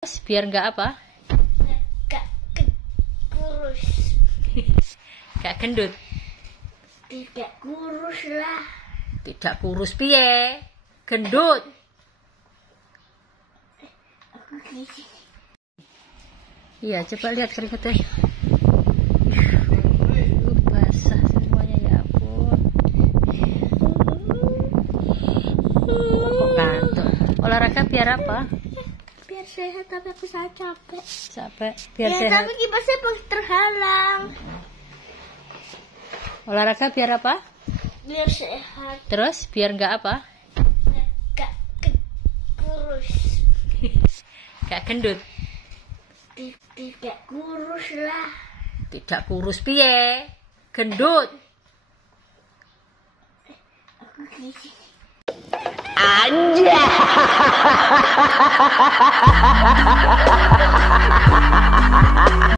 Biar nggak apa? Nggak kurus. Nggak gendut. Tidak kurus lah. Tidak kurus piye? Gendut. Aku gizi. Iya, coba lihat keringetnya. Basah semuanya, ya ampun. Kok kantuk? Olahraga biar apa? Biar sehat, tapi aku sangat capek. Capek. Biar Ya, sehat. tapi kipasnya terhalang. Olahraga biar apa? Biar sehat. Terus biar nggak apa? Nggak kurus. Nggak gendut. Tidak kurus lah. Tidak kurus piye? Gendut. Aku gizi. Anjay.